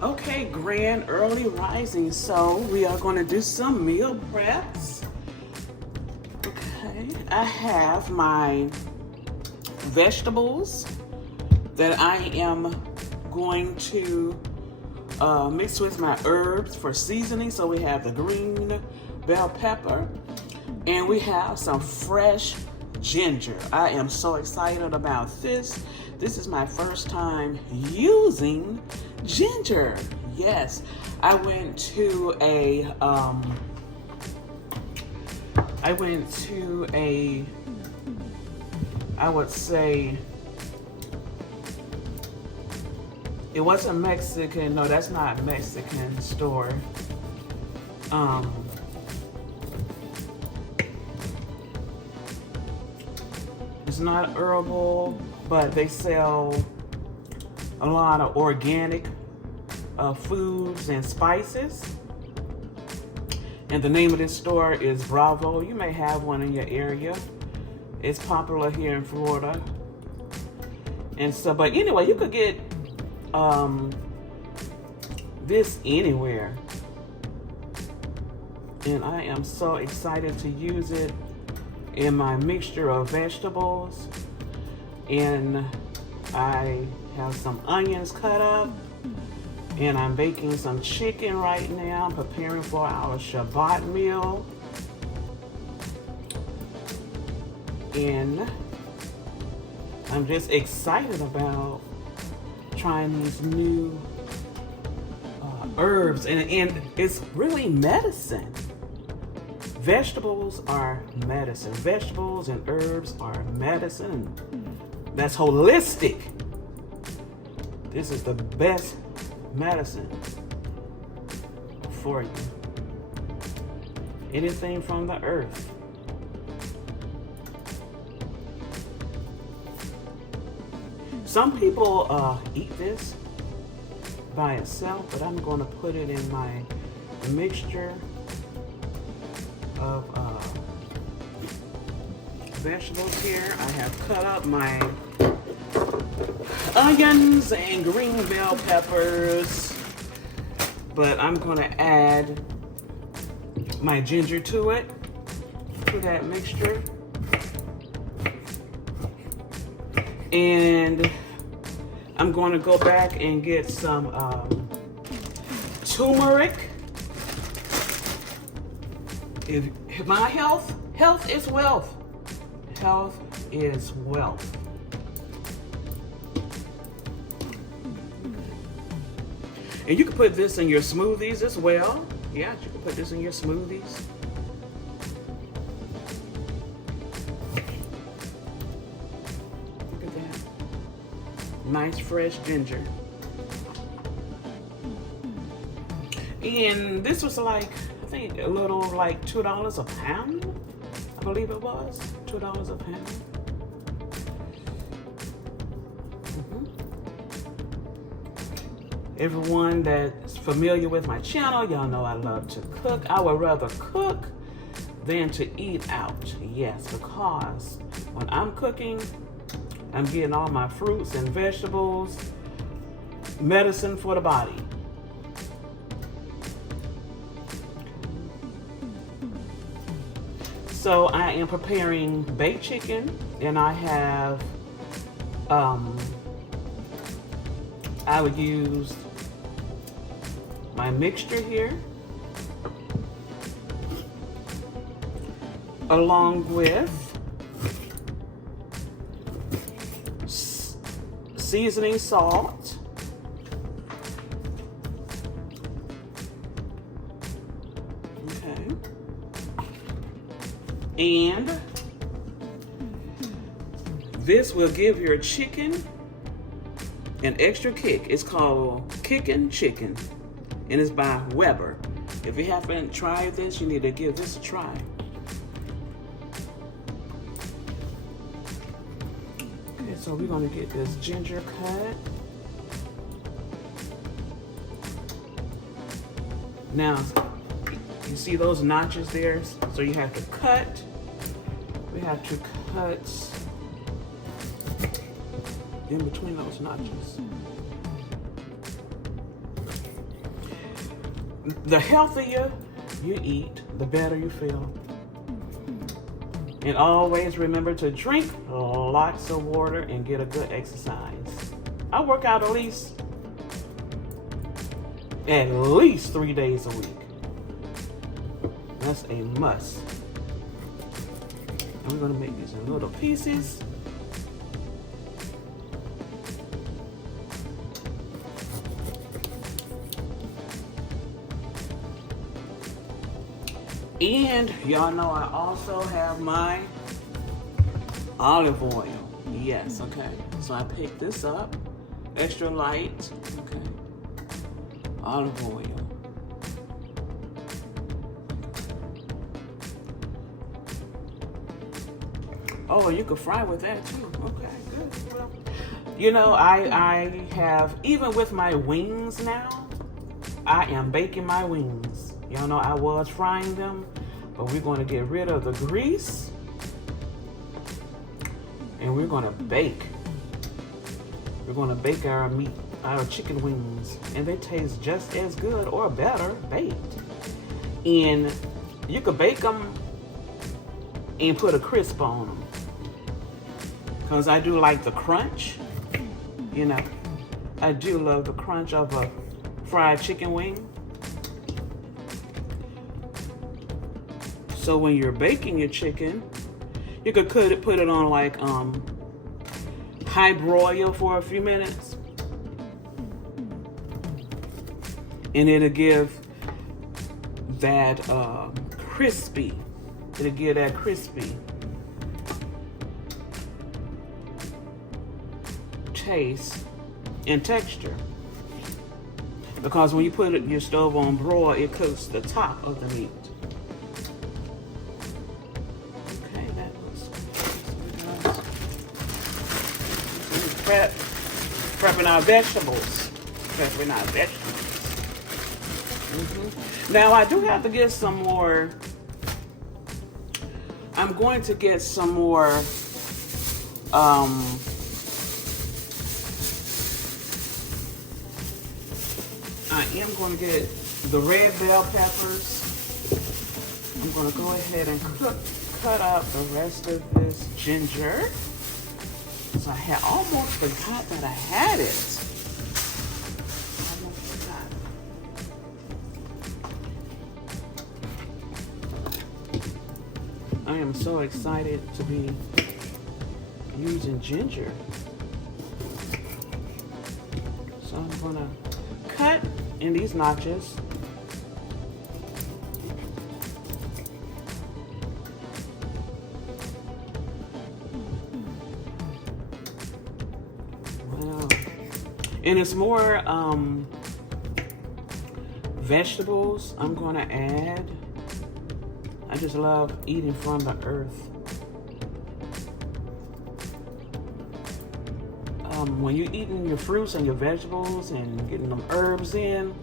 Okay, grand early rising. So we are going to do some meal preps. Okay, I have my vegetables that I am going to mix with my herbs for seasoning. So we have the green bell pepper and we have some fresh ginger. I am so excited about this. This is my first time using ginger. Yes, I went to a I would say it wasn't Mexican. No, that's not a Mexican store. It's not herbal, but they sell a lot of organic foods and spices. And the name of this store is Bravo. You may have one in your area. It's popular here in Florida. And so, but anyway, you could get this anywhere. And I am so excited to use it in my mixture of vegetables. And I have some onions cut up. And I'm baking some chicken right now, preparing for our Shabbat meal. And I'm just excited about trying these new herbs. And it's really medicine. Vegetables are medicine. Vegetables and herbs are medicine. That's holistic. This is the best medicine for you. Anything from the earth. Some people eat this by itself, but I'm going to put it in my mixture of vegetables here. I have cut up my onions and green bell peppers, but I'm going to add my ginger to it, to that mixture. And I'm going to go back and get some turmeric. If my health is wealth. Health is wealth. And you can put this in your smoothies as well. Yeah, you can put this in your smoothies. Look at that. Nice fresh ginger. And this was like, I think a little like $2 a pound. I believe it was $2 a pound. Everyone that's familiar with my channel, y'all know I love to cook. I would rather cook than to eat out. Yes, because when I'm cooking, I'm getting all my fruits and vegetables, medicine for the body. So I am preparing baked chicken, and I have, I would use my mixture here, along with seasoning salt, okay, and this will give your chicken an extra kick. It's called Kickin' Chicken, and it's by Weber. If you haven't tried this, you need to give this a try. Okay, so we're gonna get this ginger cut. Now, you see those notches there? So you have to cut. We have to cut in between those notches. the healthier you eat, the better you feel. And always remember to drink lots of water and get a good exercise. I work out at least 3 days a week. That's a must. And we're gonna make these in little pieces. And y'all know I also have my olive oil. Yes, okay. So I picked this up, extra light, okay. Olive oil. Oh, you could fry with that too. Okay, good. Well, you know, I have, even with my wings now, I am baking my wings. Y'all know I was frying them, but we're going to get rid of the grease and we're going to bake. We're going to bake our meat, our chicken wings, and they taste just as good or better baked. And you could bake them and put a crisp on them, because I do like the crunch. You know, I do love the crunch of a fried chicken wing. So when you're baking your chicken, you could put it on like high broil for a few minutes, and it'll give that crispy. It'll give that crispy taste and texture. Because when you put your stove on broil, it cooks the top of the meat. Prepping our vegetables. Now I do have to get some more. I'm going to get some more I am going to get the red bell peppers. I'm going to go ahead and cut up the rest of this ginger. So I had almost forgot that I had it. Almost forgot. I am so excited to be using ginger. So I'm gonna cut in these notches. And it's more vegetables I'm gonna add. I just love eating from the earth. When you're eating your fruits and your vegetables and getting them herbs in,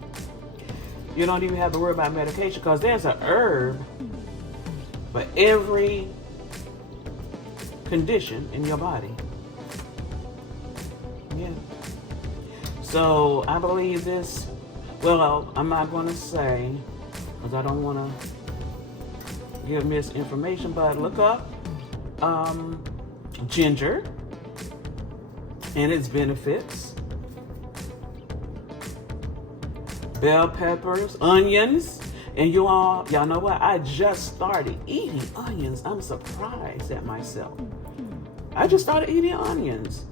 you don't even have to worry about medication, because there's an herb for every condition in your body. Yeah. So I believe this, well, I'm not going to say, because I don't want to give misinformation, but look up ginger and its benefits, bell peppers, onions, and y'all know what? I just started eating onions. I'm surprised at myself. I just started eating onions.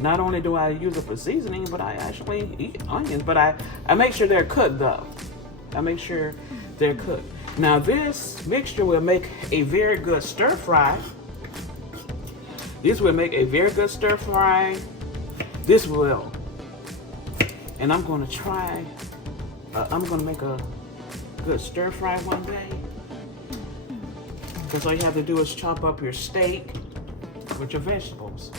Not only do I use it for seasoning, but I actually eat onions. But I make sure they're cooked, though. I make sure they're cooked. Now, this mixture will make a very good stir fry. This will make a very good stir fry. This will. And I'm going to try, I'm going to make a good stir fry one day. Because all you have to do is chop up your steak with your vegetables.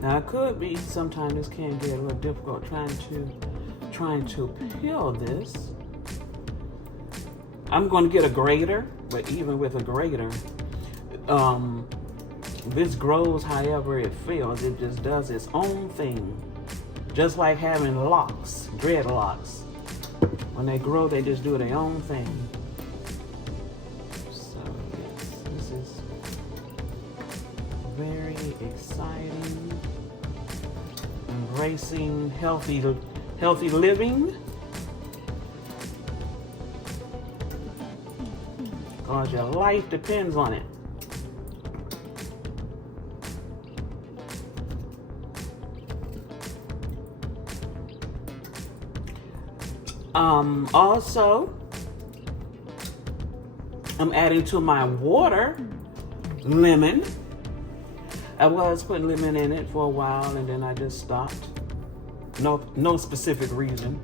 Now it could be sometimes this can get a little difficult trying to peel this. I'm going to get a grater, but even with a grater, This grows however it feels. It just does its own thing. Just like having locks, dreadlocks. When they grow, they just do their own thing. So yes, this is very exciting. Embracing healthy living. Because your life depends on it. Also, I'm adding to my water lemon. I was putting lemon in it for a while and then I just stopped. No specific reason.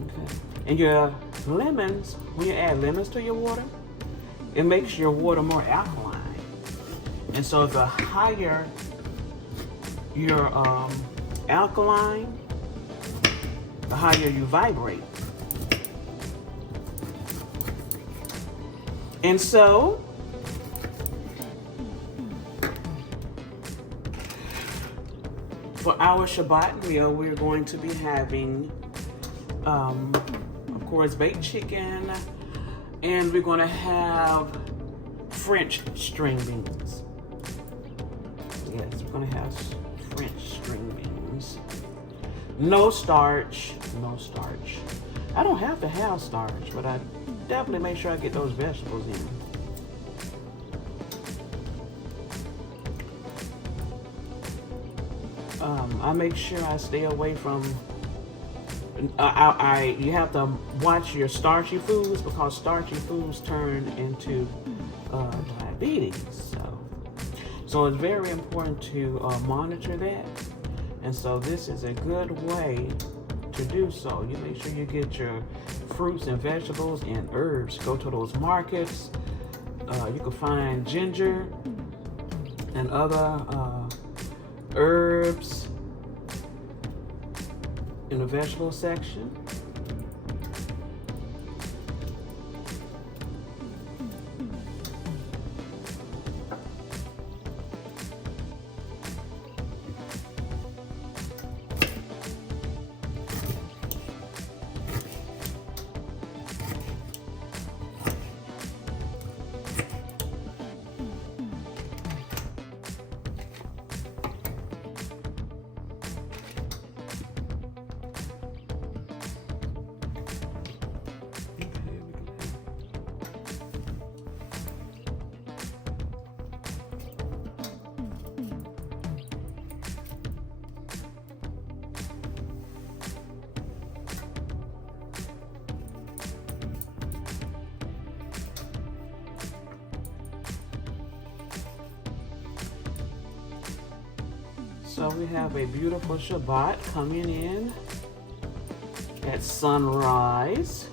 Okay. And your lemons, when you add lemons to your water, it makes your water more alkaline. And so the higher your alkaline, the higher you vibrate. And so, for our Shabbat meal, we're going to be having, of course, baked chicken, and we're going to have French string beans. Yes, we're going to have French string beans. No starch. I don't have to have starch, but I definitely make sure I get those vegetables in. I make sure I stay away from, you have to watch your starchy foods because starchy foods turn into diabetes. So it's very important to monitor that. And so this is a good way to do so. You make sure you get your fruits and vegetables and herbs. Go to those markets. You can find ginger and other herbs in the vegetable section. So we have a beautiful Shabbat coming in at sunrise.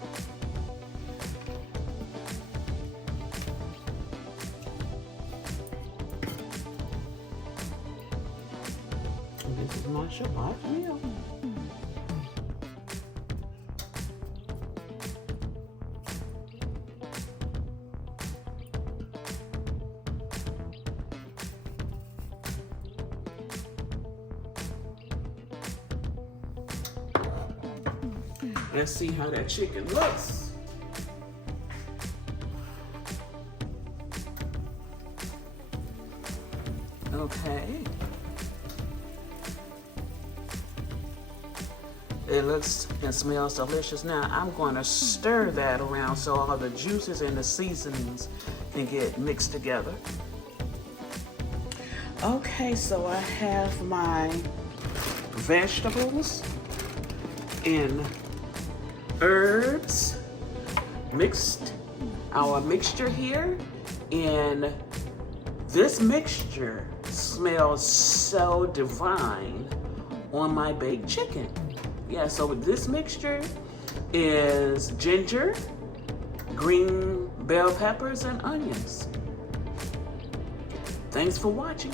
And this is my Shabbat meal. Let's see how that chicken looks. Okay. It looks and smells delicious. Now I'm going to stir that around so all the juices and the seasonings can get mixed together. Okay, so I have my vegetables and herbs mixed, our mixture here, and this mixture smells so divine on my baked chicken. Yeah, so this mixture is ginger, green bell peppers, and onions. Thanks for watching.